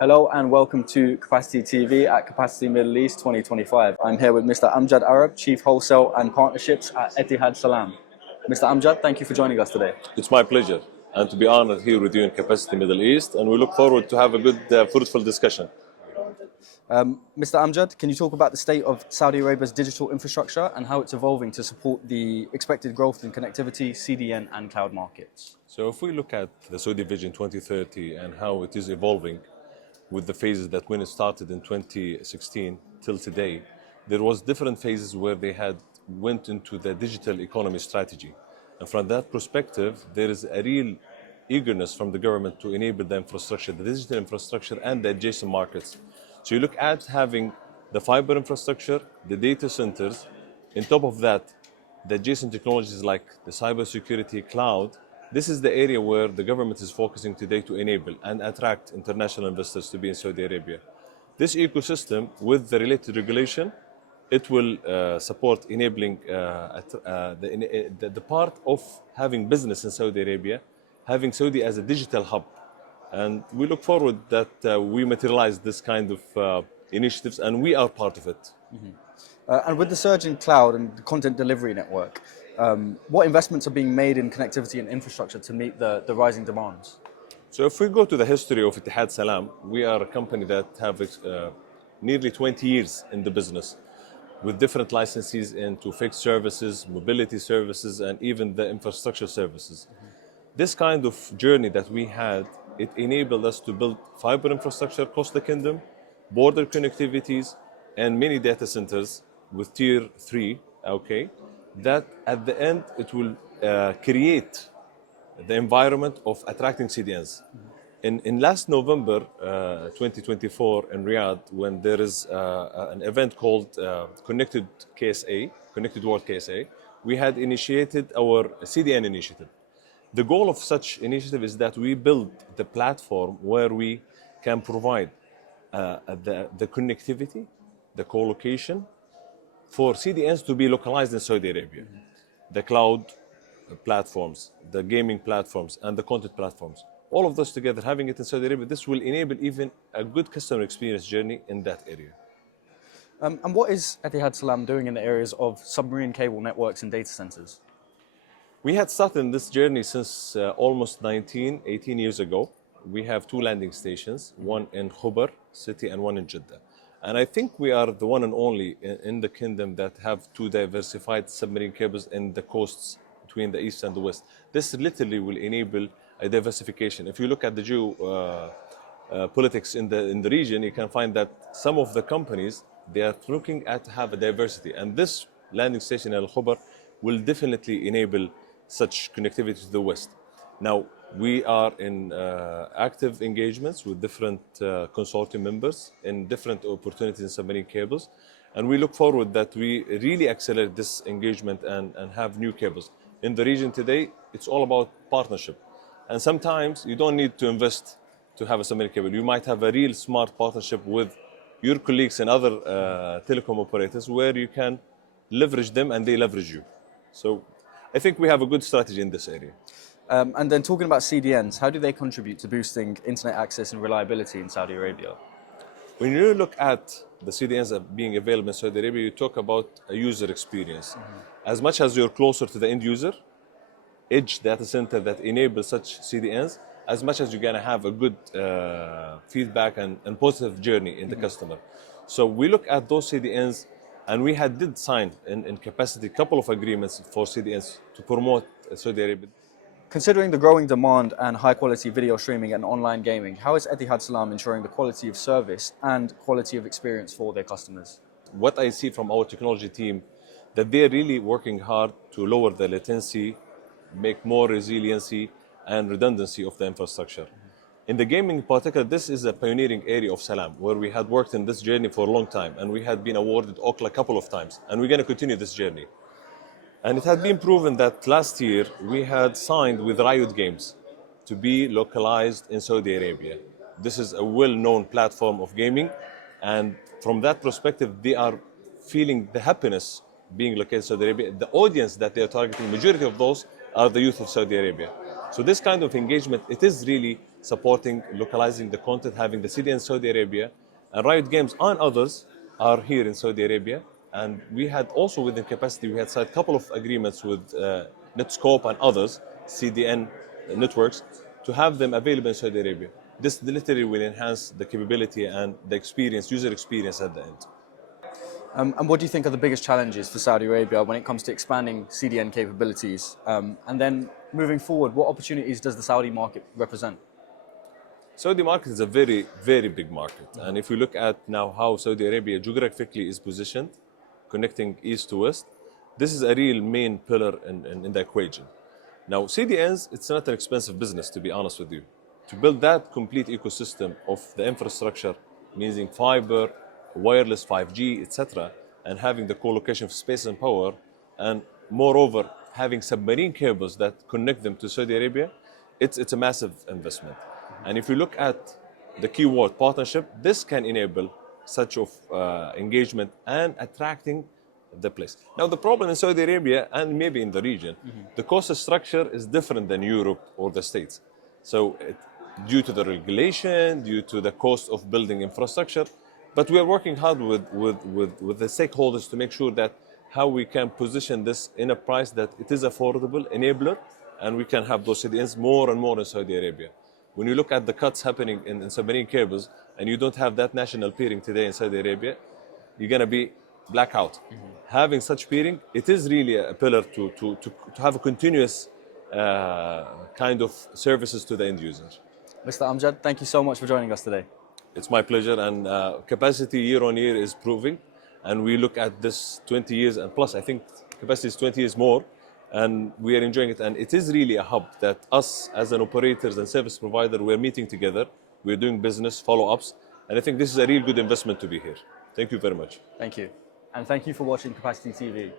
Hello and welcome to Capacity TV at Capacity Middle East 2025. I'm here with Mr. Amjad Arab, Chief Wholesale and Partnerships at Etihad Salam. Mr. Amjad, thank you for joining us today. It's my pleasure and to be honored here with you in Capacity Middle East, and we look forward to have a good, fruitful discussion. Mr. Amjad, can you talk about the state of Saudi Arabia's digital infrastructure and how it's evolving to support the expected growth in connectivity, CDN and cloud markets? So if we look at the Saudi Vision 2030 and how it is evolving with the phases that when it started in 2016 till today, there was different phases where they had went into the digital economy strategy. And from that perspective, there is a real eagerness from the government to enable the infrastructure, the digital infrastructure and the adjacent markets. So you look at having the fiber infrastructure, the data centers, on top of that, the adjacent technologies like the cybersecurity cloud. This is the area where the government is focusing today to enable and attract international investors to be in Saudi Arabia. This ecosystem, with the related regulation, it will support enabling the part of having business in Saudi Arabia, having Saudi as a digital hub. And we look forward that we materialize this kind of initiatives, and we are part of it. And with the surge in cloud and the content delivery network, what investments are being made in connectivity and infrastructure to meet the rising demands? So if we go to the history of Etihad Salam, we are a company that have nearly 20 years in the business with different licenses into fixed services, mobility services, and even the infrastructure services. This kind of journey that we had, it enabled us to build fiber infrastructure across the kingdom, border connectivities, and many data centers with tier 3, okay, that at the end it will create the environment of attracting CDNs. In last November 2024 in Riyadh, when there is an event called Connected KSA, Connected World KSA, we had initiated our CDN initiative. The goal of such initiative is that we build the platform where we can provide the connectivity, the co-location for CDNs to be localized in Saudi Arabia. The cloud platforms, the gaming platforms, and the content platforms. All of those together, having it in Saudi Arabia, this will enable even a good customer experience journey in that area. And what is Etihad Salam doing in the areas of submarine cable networks and data centers? We had started this journey since almost 18 years ago. We have 2 landing stations, one in Khobar city and one in Jeddah. And I think we are the one and only in the kingdom that have 2 diversified submarine cables in the coasts between the east and the west. This literally will enable a diversification. If you look at the geopolitics in the region, you can find that some of the companies, they are looking at have a diversity. And this landing station in Al-Khobar will definitely enable such connectivity to the west. Now, we are in active engagements with different consortium members in different opportunities in submarine cables. And we look forward that we really accelerate this engagement and have new cables. In the region today, it's all about partnership. And sometimes you don't need to invest to have a submarine cable. You might have a real smart partnership with your colleagues and other telecom operators where you can leverage them and they leverage you. So I think we have a good strategy in this area. And then talking about CDNs, how do they contribute to boosting internet access and reliability in Saudi Arabia? When you look at the CDNs being available in Saudi Arabia, you talk about a user experience. As much as you're closer to the end user, edge data center that enables such CDNs, as much as you're going to have a good feedback and positive journey in the customer. So we look at those CDNs, and we did sign in capacity a couple of agreements for CDNs to promote Saudi Arabia. Considering the growing demand and high-quality video streaming and online gaming, how is Etihad Salam ensuring the quality of service and quality of experience for their customers? What I see from our technology team, that they're really working hard to lower the latency, make more resiliency and redundancy of the infrastructure. In the gaming in particular, this is a pioneering area of Salam, where we had worked in this journey for a long time, and we had been awarded Okla a couple of times, and we're going to continue this journey. And it had been proven that last year we had signed with Riot Games to be localized in Saudi Arabia. This is a well-known platform of gaming, and from that perspective, they are feeling the happiness being located in Saudi Arabia. The audience that they are targeting, majority of those are the youth of Saudi Arabia. So this kind of engagement, it is really supporting, localizing the content, having the CDN in Saudi Arabia, and Riot Games and others are here in Saudi Arabia. And we had also within capacity, we had signed a couple of agreements with Netscope and others, CDN networks, to have them available in Saudi Arabia. This literally will enhance the capability and the experience, user experience at the end. And what do you think are the biggest challenges for Saudi Arabia when it comes to expanding CDN capabilities? And then moving forward, what opportunities does the Saudi market represent? Saudi market is a very, very big market. And if we look at now how Saudi Arabia geographically is positioned, connecting east to west, this is a real main pillar in the equation. Now, CDNs, it's not an expensive business, to be honest with you. To build that complete ecosystem of the infrastructure, meaning fiber, wireless 5G, etc., and having the co-location of space and power, and moreover, having submarine cables that connect them to Saudi Arabia, it's a massive investment. And if you look at the keyword partnership, this can enable such of engagement and attracting the place. Now, the problem in Saudi Arabia and maybe in the region, the cost structure is different than Europe or the States. So due to the regulation, due to the cost of building infrastructure, but we are working hard with the stakeholders to make sure that how we can position this in a price that it is affordable, enabler, and we can have those CDNs more and more in Saudi Arabia. When you look at the cuts happening in submarine cables and you don't have that national peering today in Saudi Arabia, you're going to be blackout. Having such peering, it is really a pillar to have a continuous kind of services to the end user. Mr. Amjad, thank you so much for joining us today. It's my pleasure, and capacity year on year is proving, and we look at this 20 years and plus, I think capacity is 20 years more, and we are enjoying it. And it is really a hub that us as an operators and service provider, we're meeting together, we're doing business follow-ups, and I think this is a real good investment to be here. Thank you very much. Thank you. And thank you for watching Capacity TV.